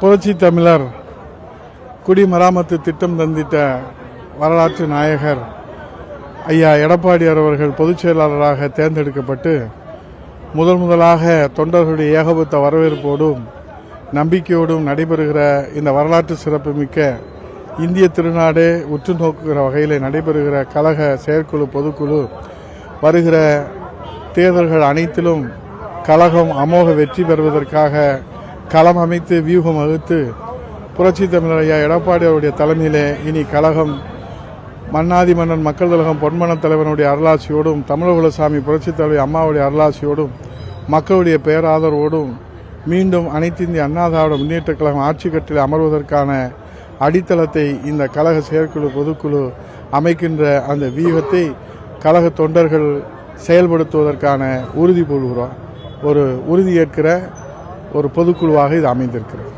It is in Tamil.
புரட்சி தமிழர் குடிமராமத்து திட்டம் தந்திட்ட வரலாற்று நாயகர் ஐயா எடப்பாடியார் அவர்கள் பொதுச் செயலாளராக தேர்ந்தெடுக்கப்பட்டு முதலாக தொண்டர்களுடைய ஏகபத்த வரவேற்போடும் நம்பிக்கையோடும் நடைபெறுகிற இந்த வரலாற்று சிறப்புமிக்க இந்திய திருநாடே உற்று நோக்குகிற வகையில் நடைபெறுகிற கழக செயற்குழு பொதுக்குழு வருகிற தேர்தல்கள் அனைத்திலும் கழகம் அமோக வெற்றி பெறுவதற்காக களம் அமைத்து வியூகம் வகுத்து புரட்சி தமிழர் ஐயா எடப்பாடி அவருடைய தலைமையிலே இனி கழகம் மன்னாதி மன்னன் மக்கள் கழகம் பொன்மன தலைவனுடைய அருளாட்சியோடும் தமிழகுலசாமி புரட்சி தலைவர் அம்மாவுடைய அருளாட்சியோடும் மக்களுடைய பேராதரவோடும் மீண்டும் அனைத்து இந்திய அண்ணா திராவிட முன்னேற்றக் கழகம் ஆட்சி கட்டில் அமர்வதற்கான அடித்தளத்தை இந்த கழக செயற்குழு பொதுக்குழு அமைக்கின்ற அந்த வியூகத்தை கழக தொண்டர்கள் செயல்படுத்துவதற்கான உறுதியேற்கிற ஒரு பொதுக்குழுவாக இது அமைந்திருக்கிறது.